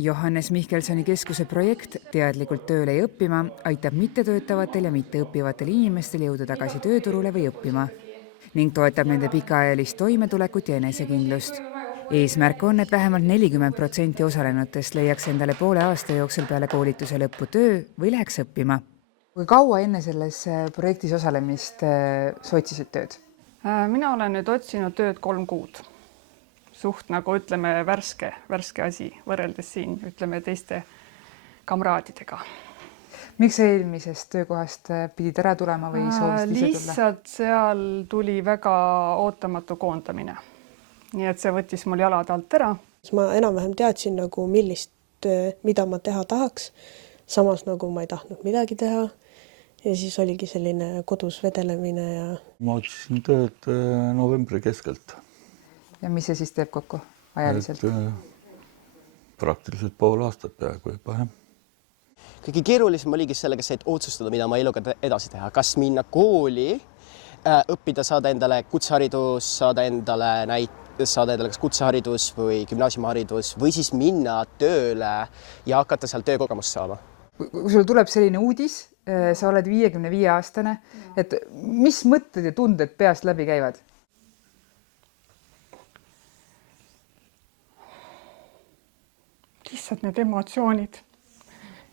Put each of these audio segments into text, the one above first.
Johannes Mihkelsoni keskuse projekt Teadlikult tööle ja õppima aitab mittetöötavatel ja mitteõppivatel inimestel jõuda tagasi tööturule või õppima ning toetab nende pikaajalist toimetulekut ja enesekindlust. Eesmärk on, et vähemalt 40% osalenutest leiaks endale poole aasta jooksul peale koolituse lõppu töö või läheks õppima. Kui kaua enne selles projektis osalemist sa otsisid tööd? Mina olen nüüd otsinud tööd 3 kuud. Suht nagu ütleme värske asi võrreldes siin ütleme teiste kamraadidega. Miks sa eelmisest töökohast pidid ära tulema või soovisid ise tulla? Lihtsalt seal tuli väga ootamatu koondamine. Nii et see võttis mul jalad alt ära. Ma enam-vähem teadsin nagu mida ma teha tahaks. Samas nagu ma ei tahtnud midagi teha. Ja siis oligi selline kodus vedelemine. Ma otsisin tööd novembri keskelt. Ja mis see siis teeb kokku ajaliselt? Praktiliselt pool aastat peaaegu juba. Kõige keerulisem oligi sellega see, et otsustada, mida ma eluga edasi teha. Kas minna kooli, õppida, saada endale kutseharidus, saada endale kas kutseharidus või gümnaasiumiharidus või siis minna tööle ja hakata seal töökogemust saama. Kui sul tuleb selline uudis, sa oled 55-aastane, et mis mõtted ja tunded peast läbi käivad? Lihtsalt need emotsioonid.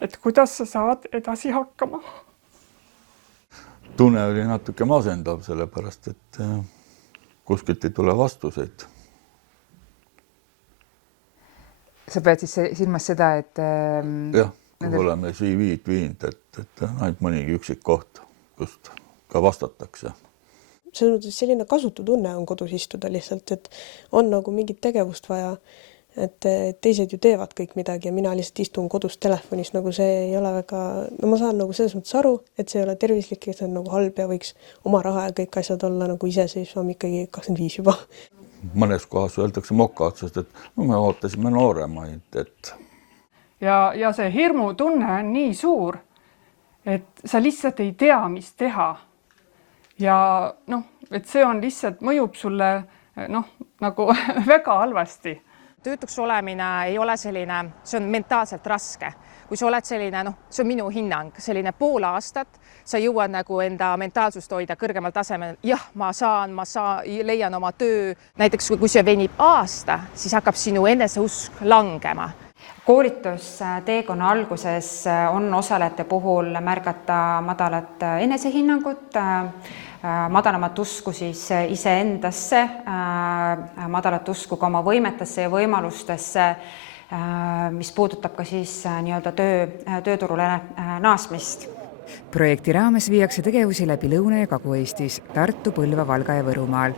Et kuidas sa saad edasi hakkama? Tunne oli natuke masendav, sellepärast, et kuskilt ei tule vastuseid. Sa pead siis silmas seda, et... Jah, kui oleme CV-d viinud, et ainult mõnigi üksik koht, kust ka vastatakse. Selline kasutu tunne on kodus istuda lihtsalt, et on nagu mingit tegevust vaja. Et teised ju teevad kõik midagi ja mina lihtsalt istun kodus telefonis, nagu see ei ole väga, no ma saan nagu selles mõttes aru, et see ei ole tervislik ja see on nagu halb ja võiks oma raha ja kõik asjad olla nagu iseseisvam ikkagi 25 juba. Mõnes kohas öeldakse moka otsast, et me ootasime nooremaid, et... Ja see hirmu tunne on nii suur, et sa lihtsalt ei tea, mis teha. Ja et see on lihtsalt mõjub sulle nagu väga halvasti. Töötuks olemine ei ole selline, see on mentaalselt raske. Kui sa oled selline, see on minu hinnang, selline pool aastat, sa jõuad nagu enda mentaalsust hoida kõrgemal tasemel. Jah, ma leian oma töö. Näiteks kui see venib aasta, siis hakkab sinu eneseusk langema. Koolitusteekonna alguses on osalejate puhul märgata madalat enesehinnangut, madalamat usku siis iseendasse, madalat usku ka oma võimetesse ja võimalustesse, mis puudutab ka siis tööturule naasmist. Projekti raames viiakse tegevusi läbi Lõuna- ja Kagu-Eestis, Tartu, Põlva, Valga ja Võrumaal.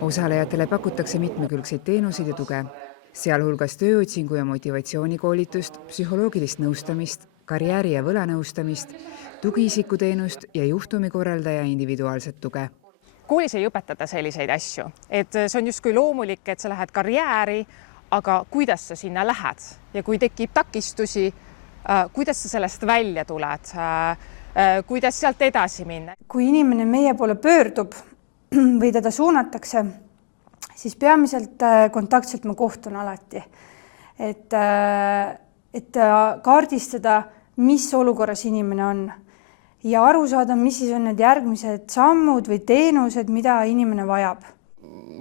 Osalejatele pakutakse mitmekülgseid teenuseid ja tuge, sealhulgas tööotsingu ja motivatsioonikoolitust, psühholoogilist nõustamist, karjääri- ja võlanõustamist, tugiisikuteenust ja juhtumikorraldaja individuaalset tuge. Koolis ei õpetada selliseid asju, et see on justkui loomulik, et sa lähed karjääri, aga kuidas sa sinna lähed ja kui tekib takistusi, kuidas sa sellest välja tuled, kuidas sealt edasi minna. Kui inimene meie poole pöördub või teda suunatakse, siis peamiselt kontaktselt ma kohtun alati, et kaardistada, mis olukorras inimene on ja aru saada, mis siis on need järgmised sammud või teenused, mida inimene vajab.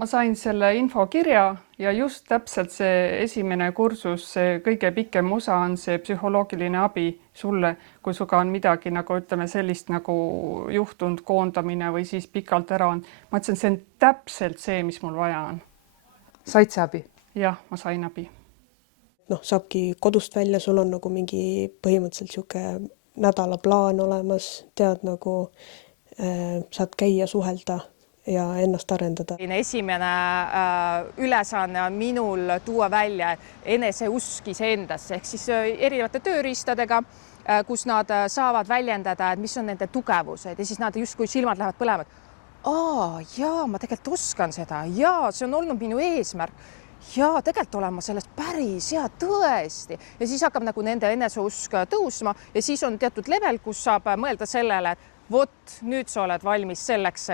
Ma sain selle info kirja ja just täpselt see esimene kursus, see kõige pikem osa on see psühholoogiline abi sulle, kui suga on midagi nagu ütleme sellist nagu juhtunud koondamine või siis pikalt ära on. Ma ütlesin, see on täpselt see, mis mul vaja on. Said sa abi? Jah, ma sain abi. Saabki kodust välja, sul on nagu mingi põhimõtteliselt siuke nädalaplaan olemas, tead nagu saad käia, suhelda ja ennast arendada. Esimene ülesanne on minul tuua välja eneseusk iseendasse, ehk siis erinevate tööriistadega, kus nad saavad väljendada, et mis on nende tugevused ja siis nad justkui silmad lähevad põlevad. Jaa, ma tegelikult oskan seda. Jaa, see on olnud minu eesmärk. Jaa, tegelikult olen ma sellest päris, jaa, tõesti. Ja siis hakkab nagu nende eneseusk tõusma ja siis on teatud level, kus saab mõelda sellele, et vot nüüd sa oled valmis selleks,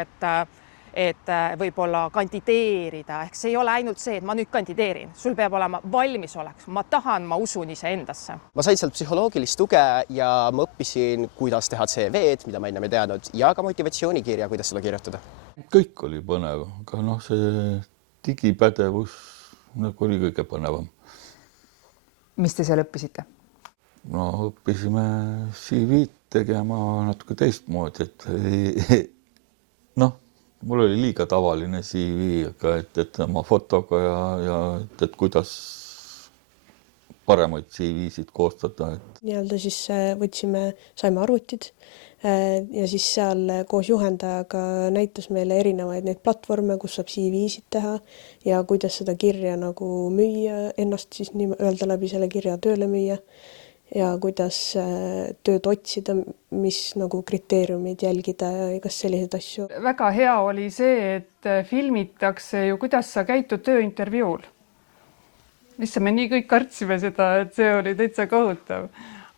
et võib-olla kandideerida, ehk see ei ole ainult see, et ma nüüd kandideerin, sul peab olema valmisolek, ma tahan, ma usun iseendasse. ma sain sealt psühholoogilist tuge ja ma õppisin, kuidas teha CV-d, mida ma ennem ei teadnud, ja ka motivatsioonikirja, kuidas seda kirjutada. kõik oli põnev, aga noh, see digipädevus nagu oli kõige põnevam. mis te seal õppisite? no õppisime CV-d tegema natuke teistmoodi, et noh, mul oli liiga tavaline CV, aga et oma fotoga ja et kuidas paremaid CV-sid koostada. nii-öelda siis saime arvutid ja siis seal koos juhendajaga näitas meile erinevaid neid platvorme, kus saab CV-sid teha ja kuidas seda kirja nagu müüa, ennast siis nii-öelda läbi selle kirja tööle müüa ja kuidas tööd otsida, mis nagu kriteeriumid jälgida ja kas selliseid asju. Väga hea oli see, et filmitakse ju, kuidas sa käitud tööintervjuul. Issa me nii kõik kartsime seda, et see oli täitsa kohutav.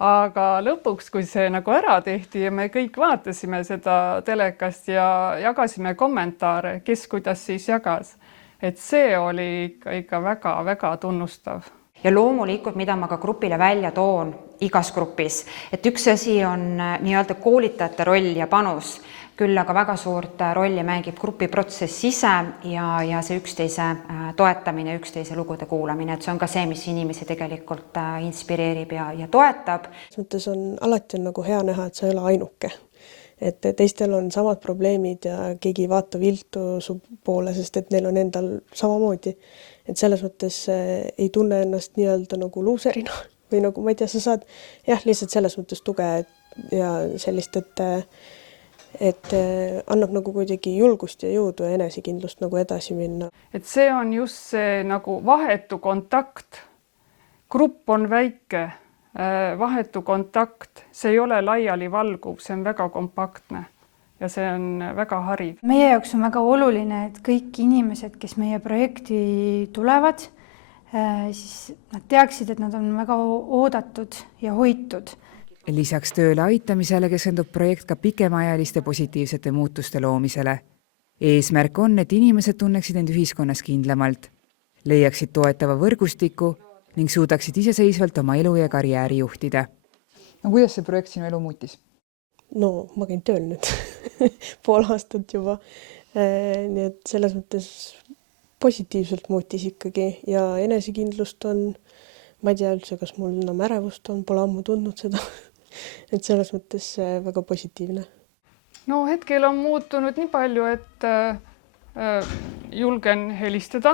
Aga lõpuks, kui see nagu ära tehti ja me kõik vaatasime seda telekast ja jagasime kommentaare, kes kuidas siis jagas, et see oli ikka väga-väga tunnustav. Ja loomulikult, mida ma ka grupile välja toon igas grupis, et üks asi on nii-öelda koolitajate roll ja panus, küll aga väga suurt rolli mängib grupiprotsess ise ja see üksteise toetamine, üksteise lugude kuulamine, et see on ka see, mis inimesi tegelikult inspireerib ja toetab. Mõttes on alati nagu hea näha, et sa ei ole ainuke. Et teistel on samad probleemid ja keegi ei vaata viltu su poole, sest et neil on endal samamoodi. Et selles mõttes ei tunne ennast nii-öelda nagu luuserina või nagu, ma ei tea, sa saad lihtsalt selles mõttes tuge ja sellist, et annab nagu kuidagi julgust ja jõudu ja enesekindlust nagu edasi minna. Et see on just see nagu vahetu kontakt. Grupp on väike, vahetu kontakt, see ei ole laiali valguv, see on väga kompaktne. Ja see on väga hariv. Meie jaoks on väga oluline, et kõik inimesed, kes meie projekti tulevad, siis nad teaksid, et nad on väga oodatud ja hoitud. Lisaks tööle aitamisele keskendub projekt ka pikemaajaliste positiivsete muutuste loomisele. Eesmärk on, et inimesed tunneksid end ühiskonnas kindlamalt, leiaksid toetava võrgustiku ning suudaksid iseseisvalt oma elu ja karjääri juhtida. No kuidas see projekt sinu elu muutis? No ma käin tööl nüüd pool aastat juba. Nii et selles mõttes positiivselt muutis ikkagi ja enesekindlust on, ma ei tea üldse, kas mul enam ärevust on, pole ammu tundnud seda. Et selles mõttes väga positiivne. No hetkel on muutunud nii palju, et julgen helistada.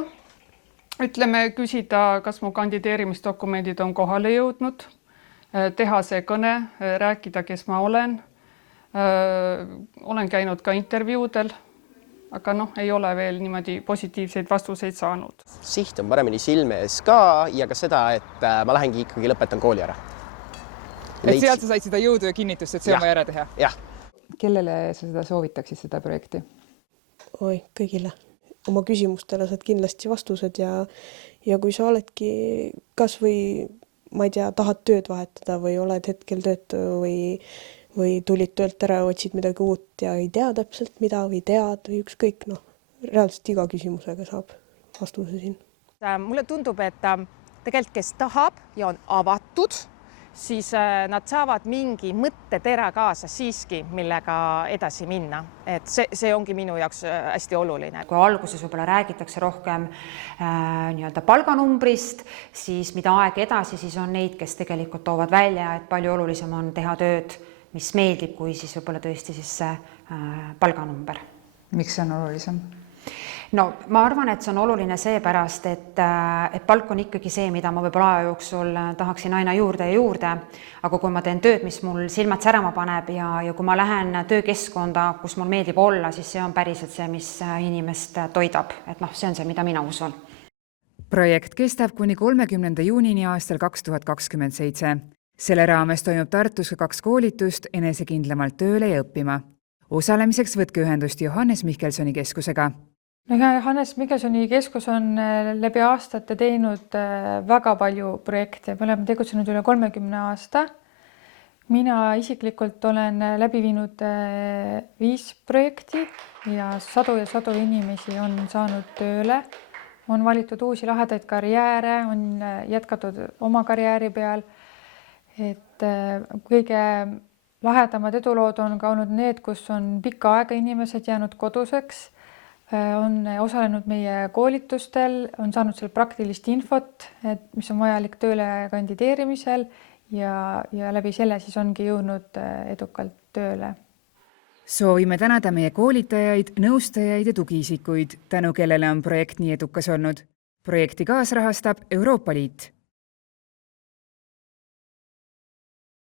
Ütleme küsida, kas mu kandideerimisdokumendid on kohale jõudnud, teha see kõne, rääkida, kes ma olen. Olen käinud ka intervjuudel, aga ei ole veel niimoodi positiivseid vastuseid saanud. Siht on paremini silme ees ka ja ka seda, et ma lähengi ikkagi lõpetan kooli ära. Et sealt sa said seda jõudu ja kinnitust, et see on vaja ära teha? Jah. Kellele sa seda soovitaksid, seda projekti? Oi, kõigile. Oma küsimustele saad kindlasti vastused ja kui sa oledki kas või, ma ei tea, tahad tööd vahetada või oled hetkel töötu või tulid töölt ära, otsid midagi uut ja ei tea täpselt mida või tead või ükskõik, reaalselt iga küsimusega saab vastuse siin. Mulle tundub, et tegelikult kes tahab ja on avatud, siis nad saavad mingi mõttetera kaasa siiski, millega edasi minna. Et see ongi minu jaoks hästi oluline. Kui alguses võib-olla räägitakse rohkem nii-öelda palganumbrist, siis mida aeg edasi, siis on neid, kes tegelikult toovad välja, et palju olulisem on teha tööd, mis meeldib, kui siis võib-olla tõesti siis see palganumber. Miks see on olulisem? No ma arvan, et see on oluline seepärast, et palk on ikkagi see, mida ma võib-olla aja jooksul tahaksin aina juurde ja juurde, aga kui ma teen tööd, mis mul silmad särama paneb ja kui ma lähen töökeskkonda, kus mul meeldib olla, siis see on päriselt see, mis inimest toidab. Et see on see, mida mina usun. Projekt kestab kuni 30. juunini aastal 2027. Selle raames toimub Tartus ka 2 koolitust enesekindlamalt tööle ja õppima. Osalemiseks võtke ühendust Johannes Mihkelsoni keskusega. Johannes Mihkelsoni keskus on läbi aastate teinud väga palju projekte. Me oleme tegutsenud üle 30 aasta. mina isiklikult olen läbi viinud 5 projekti ja sadu inimesi on saanud tööle, on valitud uusi lahedaid karjääre, on jätkatud oma karjääri peal. Et kõige lahedamad edulood on ka olnud need, kus on pikka aega inimesed jäänud koduseks, on osalenud meie koolitustel, on saanud seal praktilist infot, mis on vajalik tööle kandideerimisel ja läbi selle siis ongi jõudnud edukalt tööle. Soovime tänada meie koolitajaid, nõustajaid ja tugiisikuid, tänu kellele on projekt nii edukas olnud. Projekti kaasrahastab Euroopa Liit.